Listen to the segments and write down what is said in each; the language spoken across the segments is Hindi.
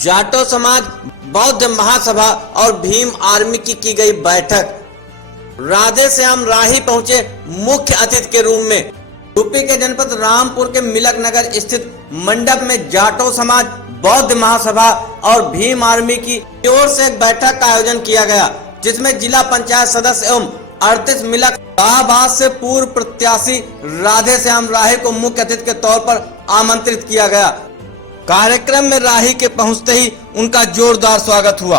जाटो समाज बौद्ध महासभा और भीम आर्मी की गई बैठक। राधे श्याम राही पहुंचे मुख्य अतिथि के रूप में। यूपी के जनपद रामपुर के मिलक नगर स्थित मंडप में जाटो समाज, बौद्ध महासभा और भीम आर्मी की ओर से एक बैठक का आयोजन किया गया, जिसमें जिला पंचायत सदस्य एवं 38 मिलक शाहबाद से पूर्व प्रत्याशी राधे श्याम राही को मुख्य अतिथि के तौर पर आमंत्रित किया गया। कार्यक्रम में राही के पहुंचते ही उनका जोरदार स्वागत हुआ।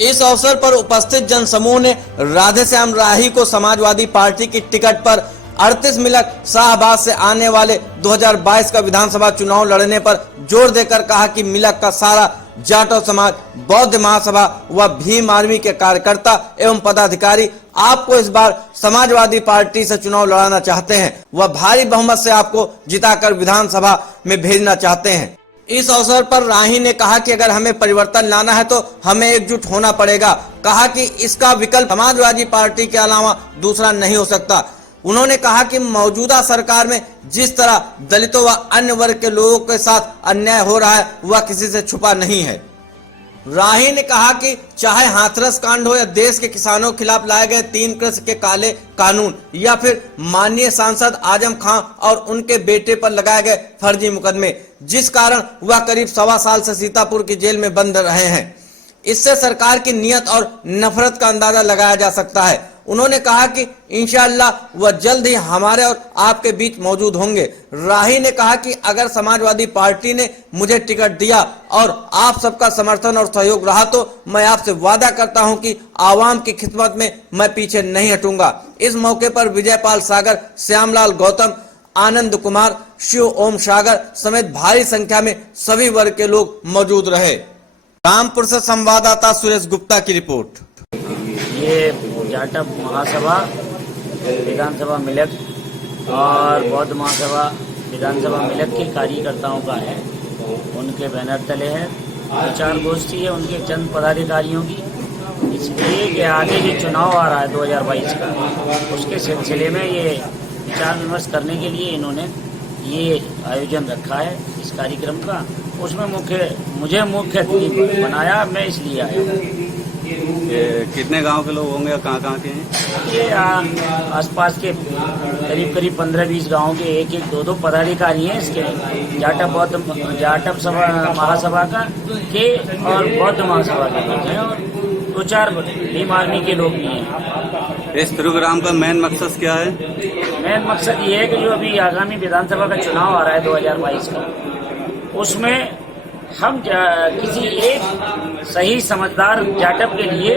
इस अवसर पर उपस्थित जनसमूह ने राधे श्याम राही को समाजवादी पार्टी की टिकट पर 38 मिलक शाहबाद से आने वाले 2022 का विधानसभा चुनाव लड़ने पर जोर देकर कहा कि मिलक का सारा जाटो समाज, बौद्ध महासभा व भीम आर्मी के कार्यकर्ता एवं पदाधिकारी आपको इस बार समाजवादी पार्टी से चुनाव लड़ाना चाहते हैं व भारी बहुमत से आपको जिताकर विधानसभा में भेजना चाहते हैं। इस अवसर पर राही ने कहा कि अगर हमें परिवर्तन लाना है तो हमें एकजुट होना पड़ेगा। कहा कि इसका विकल्प समाजवादी पार्टी के अलावा दूसरा नहीं हो सकता। उन्होंने कहा कि मौजूदा सरकार में जिस तरह दलितों व अन्य वर्ग के लोगों के साथ अन्याय हो रहा है वह किसी से छुपा नहीं है। राही ने कहा कि चाहे हाथरस कांड हो या देश के किसानों के खिलाफ लाए गए 3 कृषि के काले कानून या फिर माननीय सांसद आजम खां और उनके बेटे पर लगाए गए फर्जी मुकदमे, जिस कारण वह करीब 1.25 साल से सीतापुर की जेल में बंद रहे हैं, इससे सरकार की नीयत और नफरत का अंदाजा लगाया जा सकता है। उन्होंने कहा कि इंशाअल्लाह वह जल्द ही हमारे और आपके बीच मौजूद होंगे। राही ने कहा कि अगर समाजवादी पार्टी ने मुझे टिकट दिया और आप सबका समर्थन और सहयोग रहा तो मैं आपसे वादा करता हूं कि आवाम की खिदमत में मैं पीछे नहीं हटूंगा। इस मौके पर विजयपाल सागर, श्यामलाल गौतम, आनंद कुमार, शिव ओम सागर समेत भारी संख्या में सभी वर्ग के लोग मौजूद रहे। रामपुर से संवाददाता सुरेश गुप्ता की रिपोर्ट। ये जाटो महासभा विधानसभा मिलक और बौद्ध महासभा विधानसभा मिलक के कार्यकर्ताओं का है, उनके बैनर तले है। विचार गोष्ठी है उनके चंद पदाधिकारियों की, इसलिए कि आगे जो चुनाव आ रहा है 2022 का, उसके सिलसिले में ये विचार विमर्श करने के लिए इन्होंने ये आयोजन रखा है इस कार्यक्रम का। उसमें मुझे मुख्य अतिथि बनाया, मैं इसलिए आया हूँ। कितने गांव के लोग होंगे, कहाँ के हैं? ये आसपास के करीब 15-20 गाँव के 1-2 पदाधिकारी हैं इसके, जाटव सभा महासभा का के और बौद्ध महासभा के लोग हैं और 2-4 भीम आर्मी के लोग भी हैं। इस प्रोग्राम का मेन मकसद क्या है? मेन मकसद ये है कि जो अभी आगामी विधानसभा का चुनाव आ रहा है 2022 का, उसमें हम किसी एक सही समझदार जाटव के लिए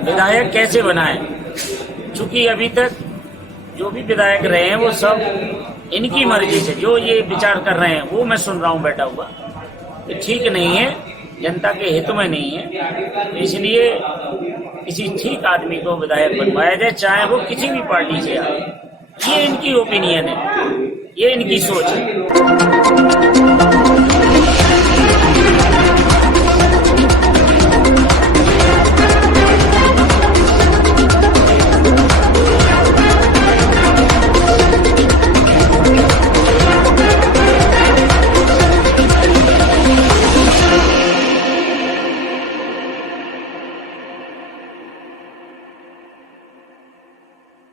विधायक कैसे बनाएं। चूंकि अभी तक जो भी विधायक रहे हैं वो सब इनकी मर्जी से जो ये विचार कर रहे हैं वो मैं सुन रहा हूँ बैठा हुआ, तो ठीक नहीं है, जनता के हित में नहीं है। इसलिए किसी ठीक आदमी को विधायक बनवाया जाए, चाहे वो किसी भी पार्टी से आए। ये इनकी ओपिनियन है, ये इनकी सोच है।